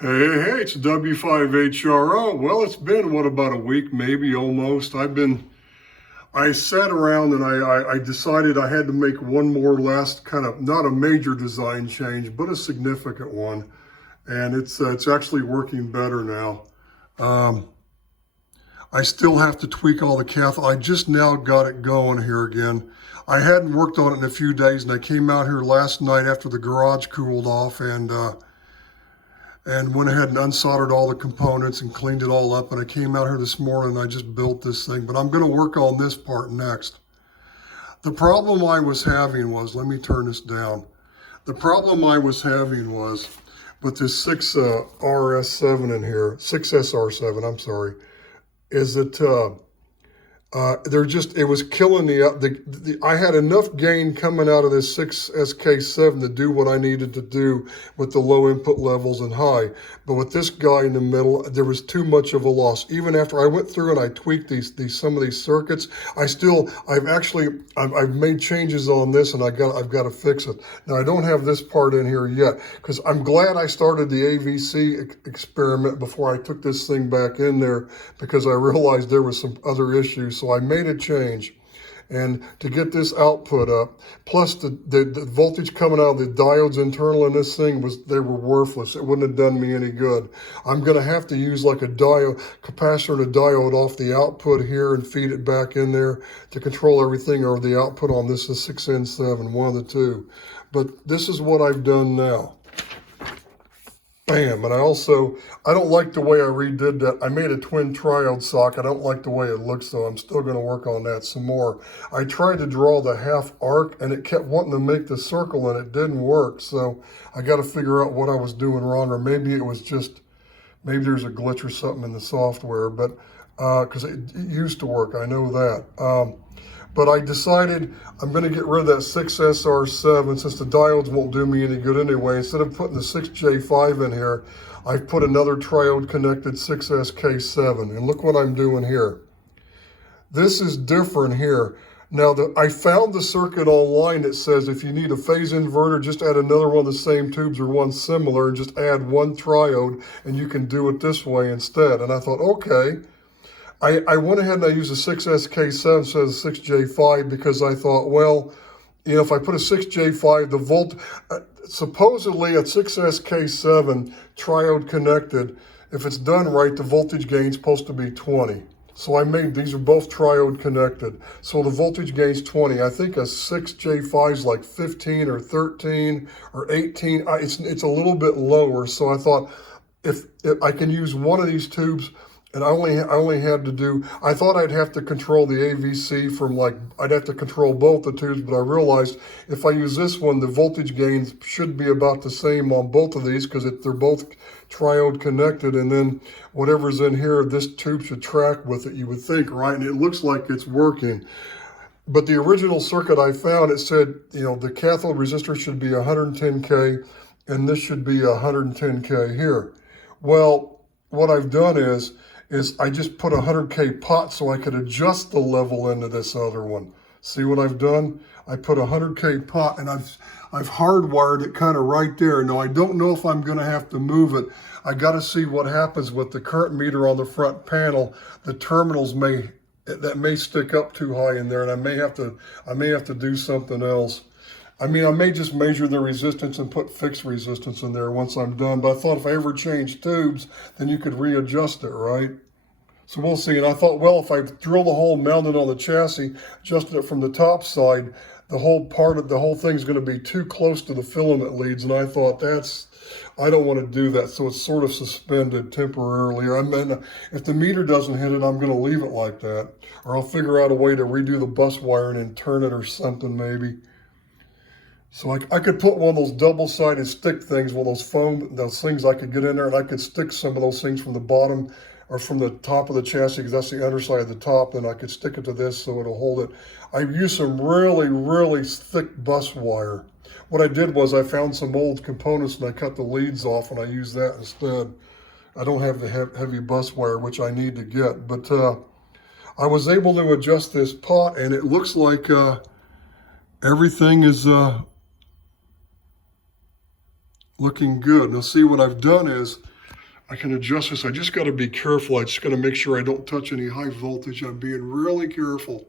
Hey, it's W5HRO. Well, it's been, about a week, maybe almost. I sat around and I decided I had to make one more last kind of, not a major design change, but a significant one. And it's actually working better now. Um, I still have to tweak all the cathode. I just now got it going here again. I hadn't worked on it in a few days, and I came out here last night after the garage cooled off and went ahead and unsoldered all the components and cleaned it all up. And I came out here this morning and I just built this thing, but I'm going to work on this part next. The problem I was having was, let me turn this down. The problem I was having was with this 6RS7 in here, 6SR7, I'm sorry, is that it was killing I had enough gain coming out of this 6SK7 to do what I needed to do with the low input levels and high. But with this guy in the middle, there was too much of a loss. Even after I went through and I tweaked some of these circuits, I've made changes on this and I've got to fix it. Now I don't have this part in here yet because I'm glad I started the AVC experiment before I took this thing back in there because I realized there was some other issues. So I made a change, and to get this output up, plus the voltage coming out of the diodes internal in this thing they were worthless. It wouldn't have done me any good. I'm going to have to use like a capacitor and a diode off the output here and feed it back in there to control everything, or the output on this is 6N7, one of the two. But this is what I've done now. Bam, and I don't like the way I redid that. I made a twin triode socket. I don't like the way it looks, so I'm still going to work on that some more. I tried to draw the half arc, and it kept wanting to make the circle, and it didn't work. So I got to figure out what I was doing wrong, or maybe there's a glitch or something in the software, but because it used to work, I know that. But I decided I'm going to get rid of that 6SR7 since the diodes won't do me any good anyway. Instead of putting the 6J5 in here, I've put another triode connected 6SK7. And look what I'm doing here. This is different here. Now, I found the circuit online that says if you need a phase inverter, just add another one of the same tubes or one similar and just add one triode, and you can do it this way instead. And I thought, okay. I went ahead and I used a 6SK7 instead of 6J5 because I thought, well, if I put a 6J5, supposedly a 6SK7 triode connected, if it's done right, the voltage gain is supposed to be 20. So these are both triode connected. So the voltage gain's 20. I think a 6J5 is like 15 or 13 or 18. It's a little bit lower. So I thought if I can use one of these tubes, and I only had to do, I thought I'd have to control the AVC I'd have to control both the tubes, but I realized if I use this one, the voltage gains should be about the same on both of these because they're both triode connected, and then whatever's in here, this tube should track with it, you would think, right? And it looks like it's working. But the original circuit I found, it said, the cathode resistor should be 110K, and this should be 110K here. Well, what I've done is I just put a 100K pot so I could adjust the level into this other one. See what I've done? I put a 100K pot and I've hardwired it kind of right there. Now, I don't know if I'm going to have to move it. I got to see what happens with the current meter on the front panel. The terminals may stick up too high in there, and I may have to do something else. I may just measure the resistance and put fixed resistance in there once I'm done. But I thought if I ever change tubes, then you could readjust it, right? So we'll see. And I thought, well, if I drill the hole, mounted on the chassis, adjusted it from the top side, the whole thing's going to be too close to the filament leads. And I thought I don't want to do that. So it's sort of suspended temporarily. If the meter doesn't hit it, I'm going to leave it like that. Or I'll figure out a way to redo the bus wiring and turn it or something maybe. So I could put one of those double-sided stick things, one of those things I could get in there, and I could stick some of those things from the bottom or from the top of the chassis, because that's the underside of the top, and I could stick it to this so it'll hold it. I used some really, really thick bus wire. What I did was I found some old components and I cut the leads off and I used that instead. I don't have the heavy bus wire, which I need to get, but I was able to adjust this pot, and it looks like everything is looking good. Now see, what I've done is I can adjust this. I just got to be careful. I just got to make sure I don't touch any high voltage. I'm being really careful.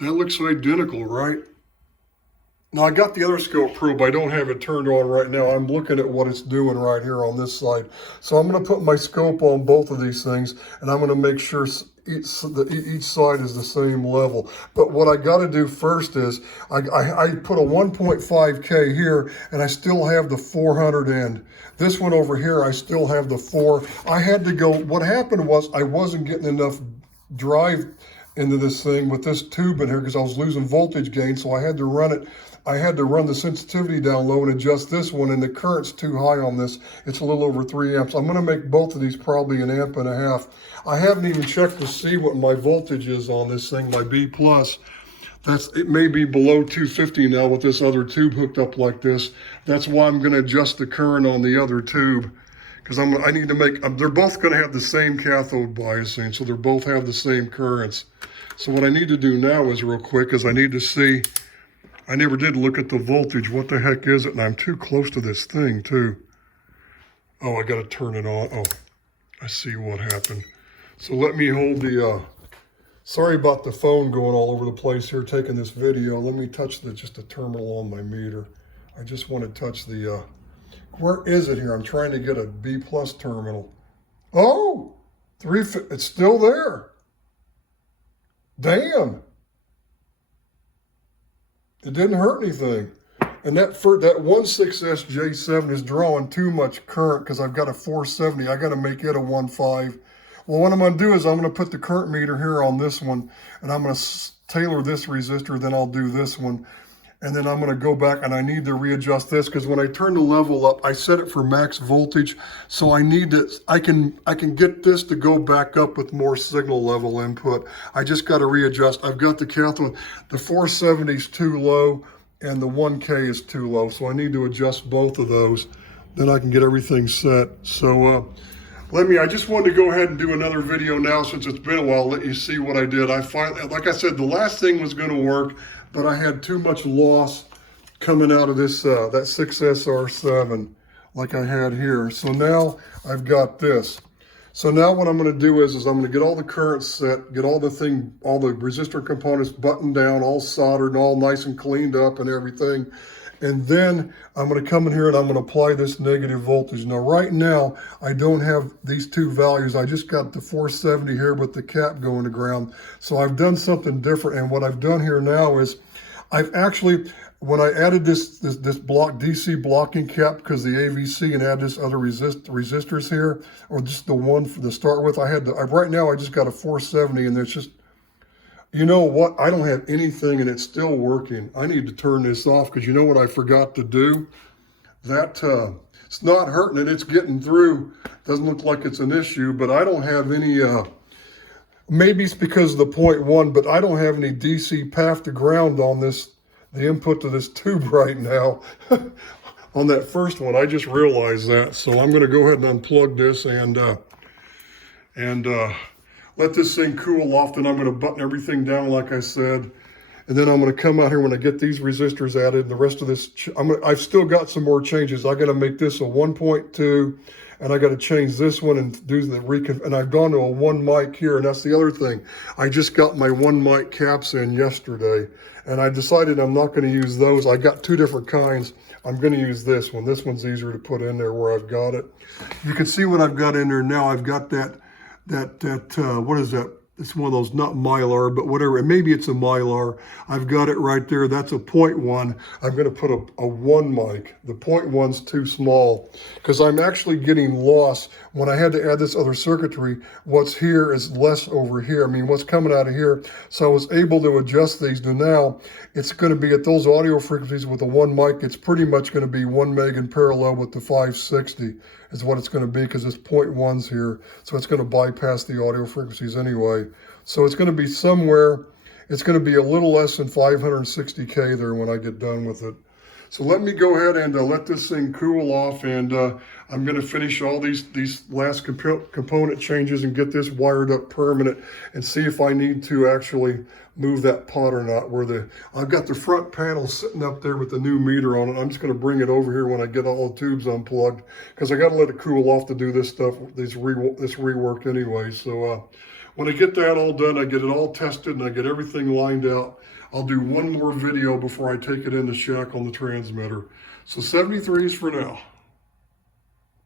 That looks identical, right? Now I got the other scope probe. I don't have it turned on right now. I'm looking at what it's doing right here on this side. So I'm going to put my scope on both of these things, and I'm going to make sure each side is the same level. But what I got to do first is I put a 1.5K here, and I still have the 400 end. This one over here, I still have the 4. I had to go, what happened was I wasn't getting enough drive into this thing with this tube in here because I was losing voltage gain, so I had to run it. I had to run the sensitivity down low and adjust this one, and the current's too high on this. It's a little over 3 amps. I'm going to make both of these probably 1.5 amps. I haven't even checked to see what my voltage is on this thing, my B+. It may be below 250 now with this other tube hooked up like this. That's why I'm going to adjust the current on the other tube, because I need to make, they're both going to have the same cathode biasing, so they both have the same currents. So what I need to do now is real quick is I need to see, I never did look at the voltage. What the heck is it? And I'm too close to this thing too. Oh, I got to turn it on. Oh, I see what happened. So let me hold the, sorry about the phone going all over the place here taking this video. Let me touch just the terminal on my meter. I just want to touch the, where is it here? I'm trying to get a B+ terminal. Oh, it's still there. Damn. It didn't hurt anything. And that 16SJ7 is drawing too much current because I've got a 470. I got to make it a 1.5. Well, what I'm going to do is I'm going to put the current meter here on this one, and I'm going to tailor this resistor, then I'll do this one. And then I'm going to go back, and I need to readjust this because when I turn the level up, I set it for max voltage. So I need to, I can get this to go back up with more signal level input. I just got to readjust. I've got the cathode, the 470 is too low and the 1K is too low. So I need to adjust both of those. Then I can get everything set. So I just wanted to go ahead and do another video now since it's been a while, let you see what I did. I finally, like I said, the last thing was going to work, but I had too much loss coming out of this, that 6SR7 like I had here. So now I've got this. So now what I'm going to do is I'm going to get all the currents set, get all the resistor components buttoned down, all soldered and all nice and cleaned up and everything. And then I'm going to come in here and I'm going to apply this negative voltage. Now right now, I don't have these two values. I just got the 470 here with the cap going to ground. So I've done something different. And what I've done here now is I've actually, when I added this block DC blocking cap because the AVC and add this other resistors here, or just the one to start with, right now I just got a 470 and there's just, you know what? I don't have anything and it's still working. I need to turn this off because you know what I forgot to do? That it's not hurting it. It's getting through. Doesn't look like it's an issue, but I don't have any, maybe it's because of the 0.1, but I don't have any DC path to ground on this, the input to this tube right now. On that first one, I just realized that. So I'm going to go ahead and unplug this and let this thing cool off. Then I'm going to button everything down like I said. And then I'm going to come out here when I get these resistors added. The rest of this, I've still got some more changes. I got to make this a 1.2, and I got to change this one and do the and I've gone to a 1 mic here. And that's the other thing. I just got my 1 mic caps in yesterday, and I decided I'm not going to use those. I got two different kinds. I'm going to use this one. This one's easier to put in there where I've got it. You can see what I've got in there now. I've got that what is that? It's one of those, not Mylar, but whatever. Maybe it's a Mylar. I've got it right there. That's a 0.1. I'm going to put a 1 mic. The 0.1's too small because I'm actually getting lost. When I had to add this other circuitry, what's here is less over here. I mean, what's coming out of here. So I was able to adjust these to now. It's going to be at those audio frequencies with a 1 mic. It's pretty much going to be 1 meg in parallel with the 560 is what it's going to be because this 0.1's here. So it's going to bypass the audio frequencies anyway. So it's going to be somewhere, it's going to be a little less than 560K there when I get done with it. So let me go ahead and let this thing cool off, and I'm going to finish all these last component changes and get this wired up permanent and see if I need to actually move that pot or not. I've got the front panel sitting up there with the new meter on it. I'm just going to bring it over here when I get all the tubes unplugged, because I got to let it cool off to do this stuff, this rework anyway. So when I get that all done, I get it all tested and I get everything lined out, I'll do one more video before I take it in the shack on the transmitter. So 73s for now.